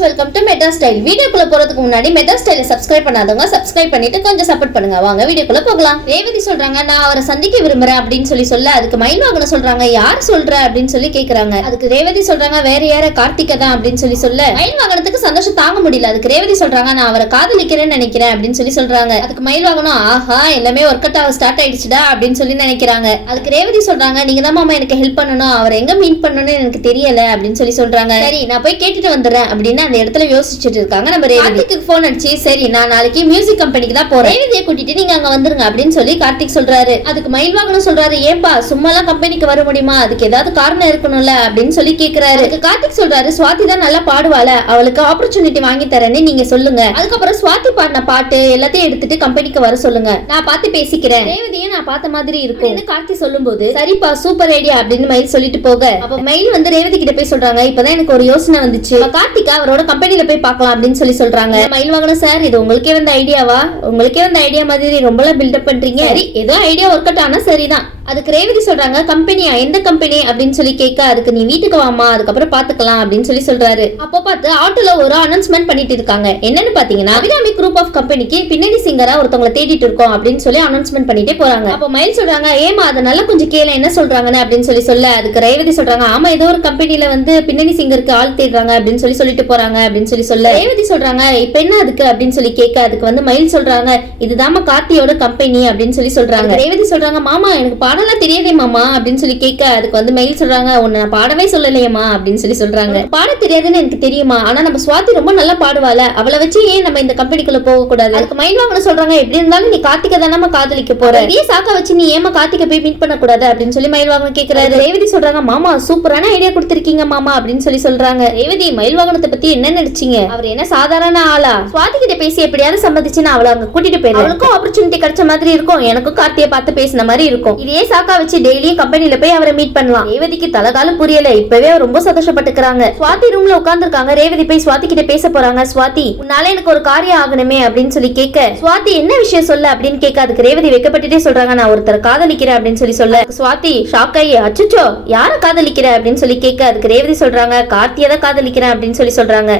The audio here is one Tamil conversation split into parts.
Viewers welcome to meta style. வீடியோக்குள்ள போறதுக்கு முன்னாடி மெட்டா ஸ்டைலை சப்ஸ்கிரைப் பண்ணாதவங்க சப்ஸ்கிரைப் பண்ணிட்டு கொஞ்சம் சப்போர்ட் பண்ணுங்க. வாங்க வீடியோக்குள்ள போகலாம். ரேவதி சொல்றாங்க நான் அவரை சந்திக்க விரும்புறேன் அப்படின்னு சொல்ல அதுக்கு மயில்வாகனம் சொல்றாங்க யார் சொல்ற அப்படின்னு சொல்லி கேக்குறாங்க. அதுக்கு ரேவதி சொல்றாங்க வேற யார கார்த்திகை தான் அப்படின்னு சொல்ல மயில்வாகனத்துக்கு சந்தோஷம் தாங்க முடியல. அதுக்கு ரேவதி சொல்றாங்க நான் அவரை காதலிக்கிறேன்னு நினைக்கிறேன் அப்படின்னு சொல்றாங்க. அதுக்கு மயில்வாகனம் ஆஹா எல்லாமே ஒர்க் அவுட் ஆக ஸ்டார்ட் ஆயிடுச்சுடா அப்படின்னு சொல்லி நினைக்கிறாங்க. அதுக்கு ரேவதி சொல்றாங்க நீங்க தான் மாமா எனக்கு ஹெல்ப் பண்ணணும், அவர் எங்க மீட் பண்ணணும்னு எனக்கு தெரியல அப்படின்னு சொல்றாங்க. சரி நான் போய் கேட்டுட்டு வந்துடுறேன் அப்படின்னு அந்த இடத்துல யோசிச்சுட்டு இருக்காங்க. நம்ம ரேவதிக்கு போன் அடிச்சு சரி நான் நாளைக்கு மியூசிக் கம்பெனிக்கு தான் போறேன், ரேவதியை கூட்டிட்டு நீங்க அங்க வந்துருங்க அப்படின்னு சொல்லி கார்த்திக் சொல்றாரு. அதுக்கு மயில்வாகனம் சொல்றாரு ஏன்பா சும்மாலாம் கம்பெனிக்கு வர முடியுமா, அதுக்கு ஏதாவது காரணம் இருக்கணும்ல அப்படின்னு சொல்லி கேக்குறாரு. கார்த்திக் சொல்றாரு சுவாதி தான் நல்லா பாடுவாள, அவளுக்கு ஆப்பர்ச்சுனிட்டி வாங்கி தரேன்னு நீங்க சொல்லுங்க, அதுக்கப்புறம் சுவாதி பாடின பாட்டு எல்லாத்தையும் எடுத்துட்டு கம்பெனிக்கு வர சொல்லுங்க, நான் பார்த்து பேசிக்கிறேன், ரேவதியை நான் பார்த்த மாதிரி இருக்கும் கார்த்திக் சொல்லும் போது சரிப்பா சூப்பர் ஐடியா அப்படின்னு மயில் சொல்லிட்டு போக அப்ப மயில் வந்து ரேவதி கிட்ட போய் சொல்றாங்க இப்பதான் எனக்கு ஒரு யோசனை வந்துச்சு, கார்த்திகா அவரோட கம்பெனில போய் பார்க்கலாம் அப்படின்னு சொல்றாங்க. மயில்வாகனம் சார் இது உங்களுக்கே வந்த ஐடியாவா, உங்களுக்கே வந்த ஐடியா மாதிரி ரொம்ப பில்டப் பண்றீங்க, சரி ஏதோ ஐடியா ஒர்க் அவுட் ஆனா சரிதான். அதுக்கு ரேவதி சொல்றாங்க கம்பெனியா எந்த கம்பெனி அப்படின்னு சொல்லி கேட்க அதுக்கு நீ வீட்டுக்கு வாமா அதுக்கப்புறம் பாத்துக்கலாம் அப்படின்னு சொல்றாரு. அப்போ பார்த்து ஆட்டோல ஒரு அனௌன்ஸ்மெண்ட் பண்ணிட்டு இருக்காங்க. என்னன்னு பாத்தீங்கன்னா அபிராமி குரூப் ஆஃப் கம்பெனிக்கு பின்னணி சிங்கரா ஒருத்தவங்களை தேடிட்டு இருக்கோம் அப்படின்னு சொல்லி அனௌன்ஸ்மெண்ட் பண்ணிட்டே போறாங்க. அப்போ மயில் சொல்றாங்க ஏமா அதை நல்லா கொஞ்சம் கேள என்ன சொல்றாங்கன்னு அப்படின்னு சொல்ல அதுக்கு ரேவதி சொல்றாங்க ஆமா ஏதோ ஒரு கம்பெனில வந்து பின்னணி சிங்கருக்கு ஆள் தேடுறாங்க அப்படின்னு சொல்லிட்டு போறாங்க அப்படின்னு சொல்ல ரேவதி சொல்றாங்க இப்ப என்ன அதுக்கு அப்படின்னு சொல்லி கேட்க அதுக்கு வந்து மயில் சொல்றாங்க இதுதாம கார்த்தியோட கம்பெனி அப்படின்னு சொல்றாங்க. ரேவதி சொல்றாங்க மாமா எனக்கு பாடலாம் தெரியாதே மாமா அப்படின்னு சொல்லி கேட்க அதுக்கு வந்து மயில் சொல்றாங்க உன்னை பாடவே சொல்லலையேமா அப்படின்னு சொல்றாங்க. பாட தெரியாதுன்னு எனக்கு தெரியுமா, ஆனா நம்ம சுவாதி ரொம்ப நல்லா பாடுவாள, அவளை வச்சு ஏன் நம்ம இந்த கம்பெனிக்குள்ள போக கூடாது. அதுக்கு மயில்வாகனம் சொல்றாங்க எப்படி இருந்தாலும் நீ கார்த்திகை தானே காதலிக்க போற, இதே சாக்கா வச்சு நீ ஏமா கார்த்திகை போய் மீட் பண்ண கூடாது அப்படின்னு சொல்லி மயில்வாகனம் கேட்கிறாரு. ரேவதி சொல்றாங்க மாமா சூப்பரான ஐடியா கொடுத்திருக்கீங்க மாமா அப்படின்னு சொல்றாங்க. ரேவதி மயில்வாகனத்தை பத்தி என்ன நினைச்சீங்க, அவர் என்ன சாதாரண ஆளா, சுவாதி கிட்ட பேசி எப்படியாவது சம்மதிச்சுன்னு அவளை அங்க கூட்டிட்டு போயிரு, அவளுக்கும் ஆப்பர்ச்சுனிட்டி கிடைச்ச மாதிரி இருக்கும், எனக்கும் கார்த்தியை பார்த்து பேசின மாதிரி இருக்கும், இதே சாக்கா வச்சு டெய்லியும் கம்பெனில போய் அவரை மீட் பண்ணலாம். ரேவதிக்கு தலகாலம் புரியல, இப்பவே ரொம்ப சந்தோஷப்பட்டுக்கிறாங்க. சுவாதி ரூம்ல உட்கார்ந்துருக்காங்க. ரேவதி போய் சுவாதி கிட்ட பேச போறாங்க. சுவாதி உன்னால எனக்கு ஒரு காரியம் ஆகணுமே அப்படின்னு சொல்லி கேட்க சுவாதி என்ன விஷயம் சொல்ல அப்படின்னு கேட்க அதுக்கு ரேவதி வெக்கப்பட்டுட்டே சொல்றாங்க நான் ஒருத்தர் காதலிக்கிறேன் அப்படின்னு சொல்ல சுவாதி ஷாக் ஆகி அச்சச்சோ யார காதலிக்கிற அப்படின்னு சொல்லி கேட்க அதுக்கு ரேவதி சொல்றாங்க கார்த்தியை தான் காதலிக்கிறேன் அப்படின்னு சொல்றாங்க.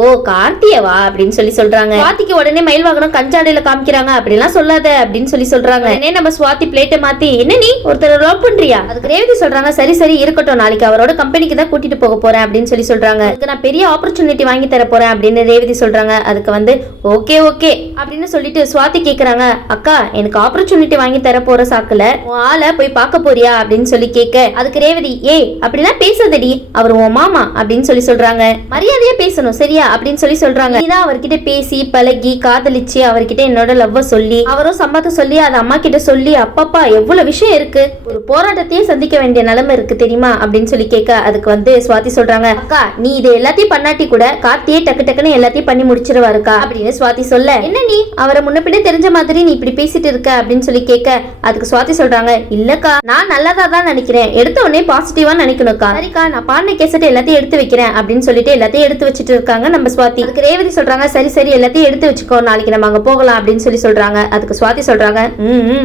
ஓ கார்த்தியவா அப்படின்னு சொல்றாங்க. சுவாதிக்கு உடனே மயில்வாகனம் கஞ்சாடையில காமிக்கிறாங்க அப்படிலாம் சொல்லாத அப்படின்னு சொல்றாங்க. என்ன நம்ம சுவாதி பிளேட்டை மாத்தி என்ன நீ ஒருத்தர் லவ் பண்றியா, அதுக்கு ரேவதி சொல்றாங்க சரி சரி இருக்கட்டும் நாளைக்கு அவரோட கம்பெனிக்கு தான் கூட்டிட்டு போக போறேன் அப்படின்னு சொல்றாங்க. அதுக்கு நான் பெரிய ஆப்பர்ச்சுனிட்டி வாங்கி தர போறேன் அப்படின்னு ரேவதி சொல்றாங்க. அதுக்கு வந்து ஓகே ஓகே அப்படின்னு சொல்லிட்டு சுவாதி கேக்குறாங்க அக்கா எனக்கு ஆப்பர்ச்சுனிட்டி வாங்கி தர போற சாக்குல உன் ஆளை போய் பார்க்க போறியா அப்படின்னு சொல்லி கேட்க அதுக்கு ரேவதி ஏய் அப்படிலாம் பேசாதடி அவர் உன் மாமா அப்படின்னு சொல்றாங்க, மரியாதையா பேசணும் சரியா அப்படின்னு சொல்றாங்க. நீதான் அவர்கிட்ட பேசி பழகி காதலிச்சு அவர்கிட்ட என்னோட லவ்வ சொல்லி அவரும் சம்மதம் சொல்லி அது அம்மா கிட்ட சொல்லி அப்பப்பா எவ்வளவு விஷயம் இருக்கு, ஒரு போராட்டத்தையே சந்திக்க வேண்டிய நிலைமை இருக்கு தெரியுமா அப்படின்னு சொல்லி கேட்க அதுக்கு வந்து சுவாதி சொல்றாங்க அக்கா நீ இது எல்லாத்தையும் பண்ணாட்டி கூட கார்த்தியே டக்கு டக்குன்னு எல்லாத்தையும் பண்ணி முடிச்சிருவாருக்கா அப்படின்னு சுவாதி சொல்ல என்ன நீ அவரை முன்ன பின்ன தெரிஞ்ச மாதிரி நீ இப்படி பேசிட்டு இருக்க அப்படின்னு சொல்லி கேட்க அதுக்கு சுவாதி சொல்றாங்க இல்லக்கா நான் நல்லதா தான் நினைக்கிறேன், எடுத்த உடனே பாசிட்டிவா நினைக்கணும்க்கா, சரிக்கா நான் பாடின கேசட் எல்லாத்தையும் எடுத்து வைக்கிறேன் அப்படின்னு சொல்லிட்டு எல்லாத்தையும் எடுத்து வச்சுட்டு இருக்காங்க நம்ம சுவாதி. அதுக்கு ரேவதி சொல்றாங்க சரி சரி எல்லாத்தையும் எடுத்து வச்சுக்கோ நாளைக்கு நம்ம அங்க போகலாம் அப்படின்னு சொல்றாங்க. அதுக்கு சுவாதி சொல்றாங்க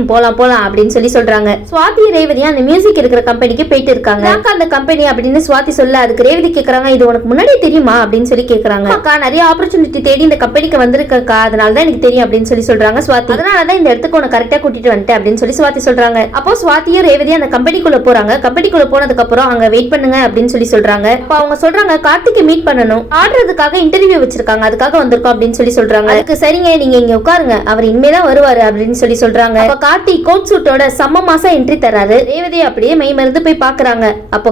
போலாம் போலாம் அப்படின்னு சொல்றாங்க. சுவாதி ரேவதி அந்த மியூசிக் இருக்கிற கம்பெனிக்கு போயிட்டு இருக்காங்க. அந்த கம்பெனி அப்படின்னு சுவாதி சொல்ல அதுக்கு ரேவதி கேக்குறாங்க இது உனக்கு முன்னாடியே தெரியுமா அப்படின்னு சொல்லி கேக்குறாங்க. அக்கா நிறைய ஆப்பர்ச்சுனிட்டி தேடி இந்த கம்பெனிக்கு வந்திருக்கா அதனாலதான் எனக்கு தெரியும் அப்படின்னு சொல்றாங்க சுவாதி. அதனாலதான் இந்த இடத்துக்கு உனக்கு கரெக்டா கூட்டிட்டு வந்துட்டேன் அப்படின்னு சுவாதி சொல்றாங்க. அப்போ சுவாதியும் ரேவதி அந்த கம்பெனிக்குள்ள போறாங்க. கம்பெனிக்குள்ள போனதுக்கு அப்புறம் அங்க வெயிட் பண்ணுங்க அப்படின்னு சொல்றாங்க. அப்ப அவங்க சொல்றாங்க கார்த்திகை மீட் பண்ணணும், ஆடுறதுக்காக இன்டர்வியூ வச்சிருக்காங்க அதுக்காக வந்திருக்கோம் அப்படின்னு சொல்றாங்க. அதுக்கு சரிங்க நீங்க இங்க உட்காருங்க அவர் இனிமேதான் வருவாரு அப்படின்னு சொல்றாங்க. அப்ப கார்த்தி கோட் சூட்டோட செம்ம மாசா என்ட்ரி தராரு. ரேவதி அப்படியே மெய் மருந்து போய் பாக்குறாங்க. அப்போ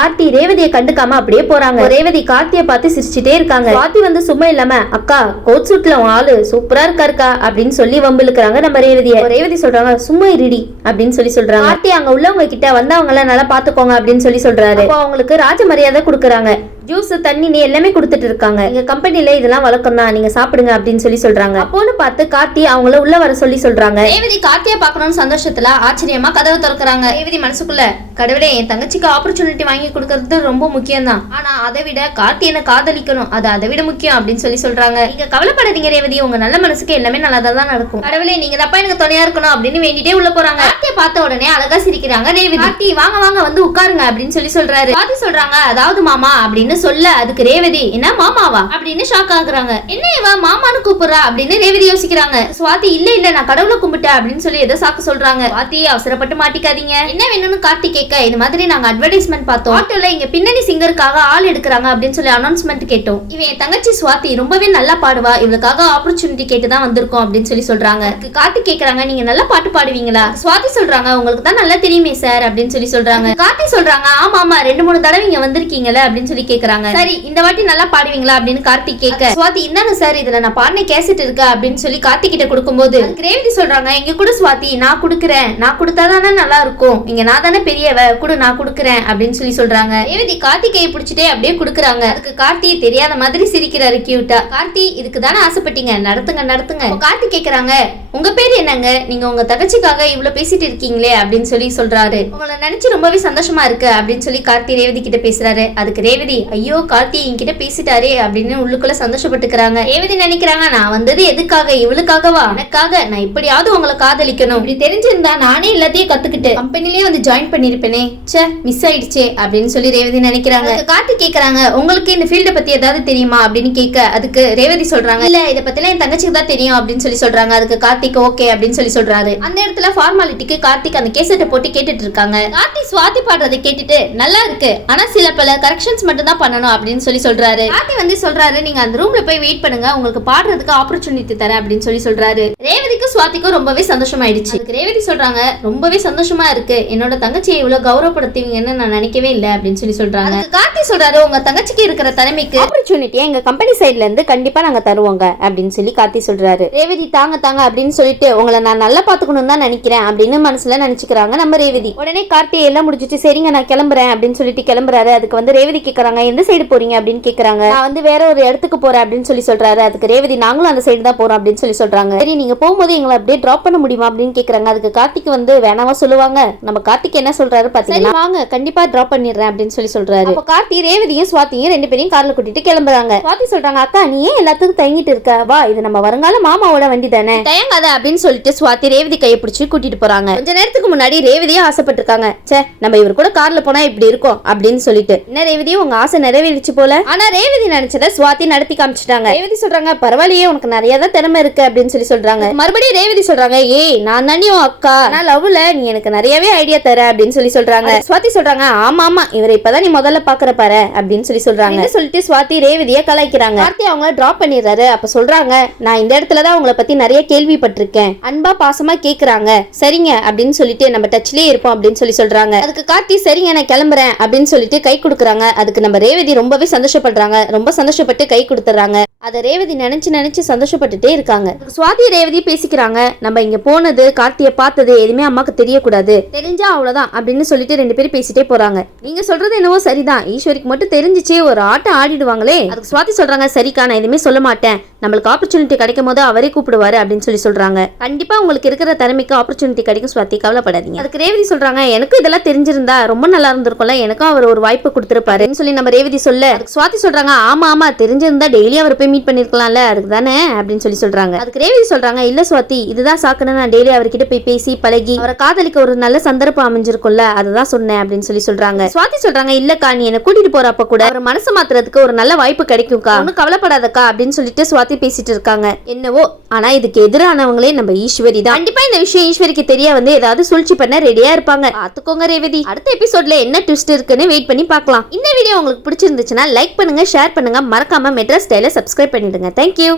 கார்த்தி ரேவதியை கண்டுக்காம அப்படியே போறாங்க. ரேவதி கார்த்தியை பார்த்து சிரிச்சுட்டே இருக்காங்க. கார்த்தி வந்து சும்மா இல்லாம அக்கா கோட் சூட்ல ஆளு சூப்பரா இருக்காருக்கா அப்படின்னு சொல்லி வம்பிழுக்கிறாங்க நம்ம ரேவதியை. ரேவதி சொல்றாங்க சும்மா இருடி அப்படின்னு சொல்றாங்க. கார்த்தி அங்க உள்ளவங்க கிட்ட வந்தவங்க எல்லாம் நல்லா பாத்துக்கோங்க அப்படின்னு சொல்றாரு. அப்போ அவங்களுக்கு ராஜ மரியாதை கொடுக்கறாங்க. ஜூஸ் தண்ணி எல்லாமே கொடுத்துட்டு இருக்காங்க. எங்க கம்பெனில இதெல்லாம் வழக்கம் தான், நீங்க சாப்பிடுங்க அப்படின்னு சொல்றாங்க. அப்போன்னு பார்த்து கார்த்தி அவங்கள உள்ள வர சொல்றாங்க. ரேவதி கார்த்தியை பார்க்கணும்னு சந்தோஷத்துல ஆச்சரியமா கதவை திறக்கிறாங்க. ரேவதி மனசுக்குள்ள கடவுளே என் தங்கச்சிக்கு ஆப்பர்ச்சுனிட்டி வாங்கி கொடுக்கறது ரொம்ப முக்கியம் தான், ஆனா அதை விட கார்த்தி என்ன காதலிக்கணும் அது அதை விட முக்கியம் அப்படின்னு சொல்றாங்க. நீங்க கவலைப்படாதீங்க ரேவதி உங்க நல்ல மனசுக்கு எல்லாமே நல்லதான் நடக்கும், கடவுளே நீங்க தப்பா எனக்கு துணையா இருக்கணும் அப்படின்னு வேண்டிட்டே உள்ள போறாங்க. கார்த்தியை பார்த்த உடனே அழகா சிரிக்கிறாங்க ரேவதி. கார்த்தி வாங்க வாங்க வந்து உட்காருங்க அப்படின்னு சொல்றாரு. கார்த்தி சொல்றாங்க அதாவது மாமா அப்படின்னு அப்படின்னு சொல்ல அதுக்கு ரேவதி என்ன மாமாவா அப்படின்னு ஷாக் ஆகுறாங்க. என்ன இவ மாமான்னு கூப்பிடுறா அப்படின்னு ரேவதி யோசிக்கிறாங்க. சுவாதி இல்ல நான் கடவுளை கும்பிட்டேன் அப்படின்னு சொல்லி ஏதோ சாக்கு சொல்றாங்க. சுவாதி அவசரப்பட்டு மாட்டிக்காதீங்க, என்ன வேணும்னு கார்த்தி கேட்க இது மாதிரி நாங்க அட்வர்டைஸ்மெண்ட் பார்த்தோம், ஆட்டோல இங்க பின்னணி சிங்கருக்காக ஆள் எடுக்கிறாங்க அப்படின்னு சொல்லி அனௌன்ஸ்மெண்ட் கேட்டோம். இவன் என் தங்கச்சி சுவாதி ரொம்பவே நல்லா பாடுவா, இவளுக்காக ஆப்பர்ச்சுனிட்டி கேட்டு தான் வந்திருக்கோம் அப்படின்னு சொல்லி சொல்றாங்க. கார்த்தி கேக்குறாங்க நீங்க நல்லா பாட்டு பாடுவீங்களா? சுவாதி சொல்றாங்க உங்களுக்கு தான் நல்லா தெரியுமே சார் அப்படின்னு சொல்லி சொல்றாங்க. கார்த்தி சொல்றாங்க ஆமா ஆமா 2-3 தடவை இங்க வந்திருக்கீங்கல்ல அப்படின்னு சொல்லி கேக்குறாங்க. சரி இந்த வாட்டி நல்லா பாடுவீங்களா அப்படின்னு கார்த்தி கேட்க சுவாதி இந்தாங்க சார் இதுல நான் பாடின கேசட் இருக்கு அப்படின்னு சொல்லி கார்த்தி கிட்ட கொடுக்கும்போது ரேவதி சொல்றாங்க இங்க கூட சுவாதி நான் குடுக்குறேன், நான் கொடுத்தாதானே நல்லா இருக்கும், இங்க நான் தானே பெரியவ குடு நான் குடுக்குறேன் அப்படின்னு சொல்லி சொல்றாங்க. ரேவதி கார்த்தி கையை பிடிச்சிட்டே அப்படியே குடுக்குறாங்க. அதுக்கு கார்த்தி தெரியாத மாதிரி சிரிக்கிறாரு கியூட்டா. கார்த்தி இதுக்கு தானே ஆசைப்பட்டீங்க, நடத்துங்க நடத்துங்க. கார்த்தி கேக்குறாங்க உங்க பேர் என்னங்க, நீங்க உங்க தங்கச்சிக்காக இவ்வளவு பேசிட்டு இருக்கீங்களே அப்படின்னு சொல்லி சொல்றாரு. உங்களை நினைச்சு ரொம்பவே சந்தோஷமா இருக்கு அப்படின்னு சொல்லி கார்த்தி ரேவதி கிட்ட பேசுறாரு. அதுக்கு ரேவதி ஐயோ கார்த்தி என்கிட்ட பேசிட்டாரே அப்படின்னு உள்ளுக்குள்ள சந்தோஷப்பட்டுக்கிறாங்க. ரேவதி நினைக்கிறாங்க நான் வந்தது எதுக்காக, இவளுக்காகவா, எனக்காக, நான் இப்படியாவது உங்களை காதலிக்கணும், இப்படி தெரிஞ்சிருந்தா நானே எல்லாத்தையும் கத்துக்கிட்டு கம்பெனிலேயே வந்து ஜாயின் பண்ணிருப்பேனே, ச்சே மிஸ் ஆயிடுச்சே அப்படின்னு சொல்லி ரேவதி நினைக்கிறாங்க. கார்த்தி கேக்குறாங்க உங்களுக்கு இந்த ஃபீல்ட பத்தி ஏதாவது தெரியுமா அப்படின்னு கேட்க அதுக்கு ரேவதி சொல்றாங்க இல்ல இத பத்திலாம் என் தங்கச்சிக்கு தான் தெரியும் அப்படின்னு சொல்லி சொல்றாங்க. அதுக்கு கார்த்திக் ஓகே அப்படின்னு சொல்லி சொல்றாரு. அந்த இடத்துல ஃபார்மாலிட்டிக்கு கார்த்திக் அந்த கேசட்டை போட்டு கேட்டுட்டு இருக்காங்க. கார்த்திக் சுவாதி பாடுறதை கேட்டுட்டு நல்லா இருக்கு ஆனா சில பல கரெக்ஷன்ஸ் மட்டும் தான் பண்ணணும் அப்படின்னு சொல்லி சொல்றாரு. கார்த்திக் வந்து சொல்றாரு நீங்க அந்த ரூம்ல போய் வெயிட் பண்ணுங்க உங்களுக்கு பாடுறதுக்கு ஆப்பர்ச்சுனிட்டி தரேன் அப்படின்னு சொல்லி சொல்றாரு. ரேவதிக்கும் சுவாதிக்கும் ரொம்பவே சந்தோஷமாயிடுச்சு. ரேவதி சொல்றாங்க ரொம்பவே சந்தோஷமா இருக்கு, என்னோட தங்கச்சியை இவ்வளவு கௌரவப்படுத்துவீங்கன்னு நான் நினைக்கவே இல்லை அப்படின்னு சொல்லி சொல்றாங்க. கார்த்திக் சொல்றாரு உங்க தங்கச்சிக்கு இருக்கிற திறமைக்கு ஆப்பர்ச்சுனிட்டியை எங்க கம்பெனி சைட்ல இருந்து கண்டிப்பா நாங்க தருவோங்க அப்படின்னு சொல்லி கார்த்திக் சொல்றாரு. ரேவதி தாங்க தாங்க அப்படின்னு சொல்லிட்டு உங்களை நான் நல்லா பாத்துக்கணும் தான் நினைக்கிறேன் அப்படின்னு மனசுல நினைச்சுக்கிறாங்க நம்ம ரேவதி. உடனே கார்த்தி எல்லாம் முடிஞ்சிட்டு சரிங்க நான் கிளம்புறேன் அப்படின்னு சொல்லிட்டு கிளம்புறாரு. அதுக்கு வந்து ரேவதி கேக்குறாங்க எந்த சைடு போறீங்க அப்படின்னு கேக்குறாங்க. நான் வந்து வேற ஒரு இடத்துக்கு போறேன் அப்படின்னு சொல்லி சொல்றாரு. அதுக்கு ரேவதி நாங்களும் அந்த சைடு தான் போறோம் அப்படின்னு சொல்லி சொல்றாங்க. சரி நீங்க போகும்போது எங்களை அப்படியே டிராப் பண்ண முடியுமா அப்படின்னு கேக்குறாங்க. அதுக்கு கார்த்திக் வந்து வேணாமா சொல்லுவாங்க. நம்ம கார்த்திக் என்ன சொல்றாரு பாத்தீங்கன்னா வாங்க கண்டிப்பா டிராப் பண்ணிடுறேன் அப்படின்னு சொல்லி சொல்றாரு. அப்ப கார்த்தி ரேவதியும் சுவாதியும் 2 பேரையும் கார்ல கூட்டிட்டு கிளம்புறாங்க. சுவாதி சொல்றாங்க அக்கா நீ ஏன் எல்லாத்துக்கும் தயங்கிட்டு இருக்க, வா இது நம்ம வருங்கால மாமாவோட வண்டி தானே, தயங்காத அப்படின்னு சொல்லிட்டு சுவாதி ரேவதி கையை பிடிச்சி கூட்டிட்டு போறாங்க. கொஞ்ச நேரத்துக்கு முன்னாடி ரேவதியும் ஆசைப்பட்டிருக்காங்க சே நம்ம இவர் கூட கார்ல போனா இப்படி இருக்கும் அப்படின்னு சொல்லிட்டு. என்ன ரேவதியும் உங்க ஆசை நிறைவேறிச்சு போல. ஆனா ரேவதி நினைச்சத சுவாதி நடத்தி காமிச்சிட்டாங்க. ரேவதி சொல்றாங்க பரவாயில்லையே உனக்கு நிறைய தான் திறமை இருக்கு அப்படின்னு சொல்லி சொல்றாங்க. மறுபடியும் ரேவதி சொல்றாங்க ஏய் நான் தாண்டி உன் அக்கா, நான் லவ்ல நீ எனக்கு நிறையவே ஐடியா தர அப்படின்னு சொல்லி சொல்றாங்க. சுவாதி சொல்றாங்க ஆமா ஆமா இவரை இப்பதான் நீ முதல்ல பாக்குற பாரு அப்படின்னு சொல்லி சொல்றாங்க. சொல்லிட்டு சுவாதி ரேவதியை கலாய்க்கிறாங்க. கார்த்தி அவங்கள டிராப் பண்ணிடுறாரு. அப்ப சொல்றாங்க நான் இந்த இடத்துலதான் உங்களை பத்தி நிறைய கேள்விப்பட்டிருக்கேன், அன்பா பாசமா கேக்குறாங்க, சரிங்க அப்படின்னு சொல்லிட்டு நம்ம டச்லயே இருப்போம் அப்படின்னு சொல்லி சொல்றாங்க. அதுக்கு கார்த்தி சரிங்க நான் கிளம்புறேன் அப்படின்னு சொல்லிட்டு கை கொடுக்குறாங்க. அதுக்கு நம்ம ரேவதி ரொம்பவே சந்தோஷப்படுறாங்க. ரொம்ப சந்தோஷப்பட்டு கை கொடுத்துறாங்க. அதை ரேவதி நினைச்சு நினைச்சு சந்தோஷப்பட்டுட்டே இருக்காங்க. சுவாதி ரேவதி பேசிக்கிறாங்க நம்ம இங்க போனது கார்த்தியை பார்த்தது எதுவுமே அம்மாக்கு தெரியக்கூடாது, தெரிஞ்சா அவ்வளவுதான் அப்படின்னு சொல்லிட்டு 2 பேரும் பேசிட்டே போறாங்க. நீங்க சொல்றது என்னவோ சரிதான், ஈஸ்வரிக்கு மட்டும் தெரிஞ்சிச்சே ஒரு ஆட்டம் ஆடிடுவாங்களே. அதுக்கு சுவாதி சொல்றாங்க சரிக்கா நான் எதுவுமே சொல்ல மாட்டேன், நம்மளுக்கு ஆப்பர்ச்சுனிட்டி கிடைக்கும் போது அவரே கூப்பிடுவாரு அப்படின்னு சொல்லி சொல்றாங்க. கண்டிப்பா உங்களுக்கு இருக்கிற திறமைக்கு ஆப்பர்ச்சுனிட்டி கிடைக்கும் சுவாதி, கவலைப்படாதீங்க. அதுக்கு ரேவதி சொல்றாங்க எனக்கும் இதெல்லாம் தெரிஞ்சிருந்தா ரொம்ப நல்லா இருந்திருக்கும்ல, எனக்கும் அவர் ஒரு வாய்ப்பு கொடுத்திருப்பாருன்னு சொல்லி நம்ம ரேவதி சொல்ல அதுக்கு சுவாதி சொல்றாங்க ஆமா ஆமா தெரிஞ்சிருந்தா டெய்லி அவர் போய் மீட் பண்ணிருக்கலாம்ல அதுக்கு தானே அப்படின்னு சொல்லி சொல்றாங்க. அதுக்கு ரேவதி சொல்றாங்க இல்ல சுவாதி இதுதான் சாக்குன்னு நான் டெய்லி அவர்கிட்ட போய் பேசி பழகி அவரை காதலிக்க ஒரு நல்ல சந்தர்ப்பம் அமைஞ்சிருக்கும்ல அதுதான் சொன்னேன் அப்படின்னு சொல்லி சொல்றாங்க. சுவாதி சொல்றாங்க இல்லக்கா நீ என்ன கூட்டிட்டு போறப்ப கூட அவர் மனசு மாத்துறதுக்கு ஒரு நல்ல வாய்ப்பு கிடைக்கும்க்கா, ஒன்னும் கவலைப்படாதக்கா அப்படின்னு சொல்லிட்டு சுவாதி பேசிட்டு இருக்காங்க. என்னவோ ஆனா இதுக்கு எதிரானவங்களே நம்ம ஈஸ்வரி தான். கண்டிப்பா இந்த விஷயம் ஈஸ்வரிக்கு தெரிய வந்து ஏதாவது சூழ்ச்சி பண்ண ரெடியா இருப்பாங்க. பாத்துக்கோங்க ரேவதி. அடுத்த எபிசோட்ல என்ன ட்விஸ்ட் இருக்குன்னு வெயிட் பண்ணி பார்க்கலாம். இந்த வீடியோ உங்களுக்கு பிடிச்சிருந்துச்சுன்னா லைக் பண்ணுங்க, ஷேர் பண்ணுங்க, மறக்காம மெட்ராஸ் ஸ்டைல சப்ஸ்கிரைப் பண்ணிடுங்க. தேங்க்யூ.